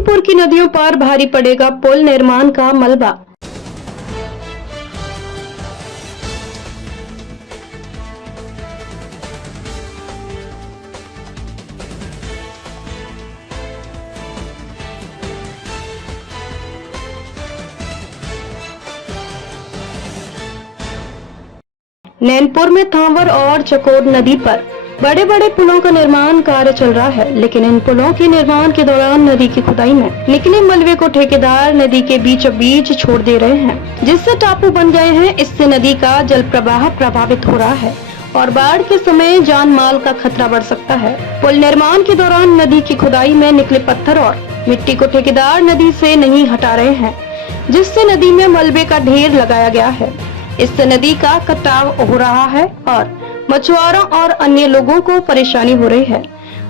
नैनपुर की नदियों पर भारी पड़ेगा पुल निर्माण का मलबा। नैनपुर में थांवर और चकोर नदी पर बड़े बड़े पुलों का निर्माण कार्य चल रहा है, लेकिन इन पुलों के निर्माण के दौरान नदी की खुदाई में निकले मलबे को ठेकेदार नदी के बीचों बीच छोड़ दे रहे हैं, जिससे टापू बन गए हैं। इससे नदी का जल प्रवाह प्रभावित हो रहा है और बाढ़ के समय जान माल का खतरा बढ़ सकता है। पुल निर्माण के दौरान नदी की खुदाई में निकले पत्थर और मिट्टी को ठेकेदार नदी से नहीं हटा रहे हैं, जिससे नदी में मलबे का ढेर लगाया गया है। इससे नदी का कटाव हो रहा है और मछुआरों और अन्य लोगों को परेशानी हो रही है।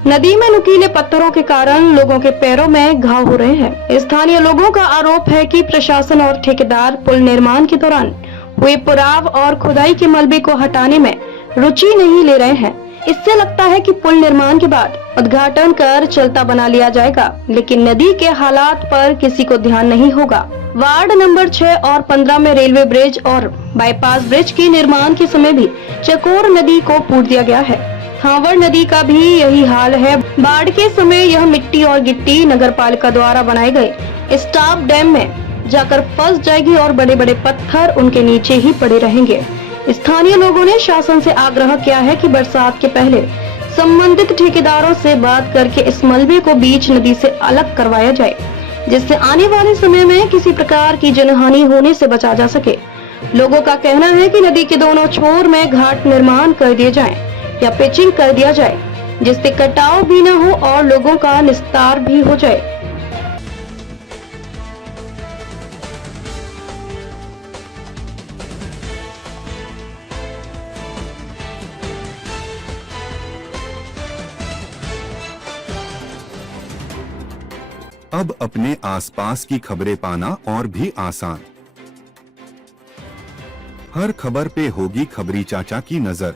नदी में नुकीले पत्थरों के कारण लोगों के पैरों में घाव हो रहे हैं। स्थानीय लोगों का आरोप है कि प्रशासन और ठेकेदार पुल निर्माण के दौरान हुए पुराव और खुदाई के मलबे को हटाने में रुचि नहीं ले रहे हैं। इससे लगता है कि पुल निर्माण के बाद उद्घाटन कर चलता बना लिया जाएगा, लेकिन नदी के हालात पर किसी को ध्यान नहीं होगा। वार्ड नंबर 6 और 15 में रेलवे ब्रिज और बाईपास ब्रिज के निर्माण के समय भी चकोर नदी को पूर दिया गया है। थांवर नदी का भी यही हाल है। बाढ़ के समय यह मिट्टी और गिट्टी नगर पालिका द्वारा बनाए गए स्टॉप डैम में जाकर फंस जाएगी और बड़े बड़े पत्थर उनके नीचे ही पड़े रहेंगे। स्थानीय लोगों ने शासन से आग्रह किया है कि बरसात के पहले संबंधित ठेकेदारों से बात करके इस मलबे को बीच नदी से अलग करवाया जाए, जिससे आने वाले समय में किसी प्रकार की जनहानि होने से बचा जा सके। लोगों का कहना है कि नदी के दोनों छोर में घाट निर्माण कर दिए जाएं या पिचिंग कर दिया जाए, जिससे कटाव भी न हो और लोगों का निस्तार भी हो जाए। अब अपने आसपास की खबरें पाना और भी आसान। हर खबर पे होगी खबरी चाचा की नजर।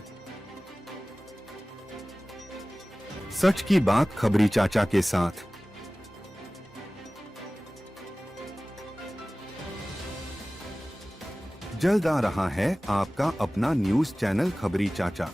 सच की बात खबरी चाचा के साथ। जल्द आ रहा है आपका अपना न्यूज चैनल खबरी चाचा।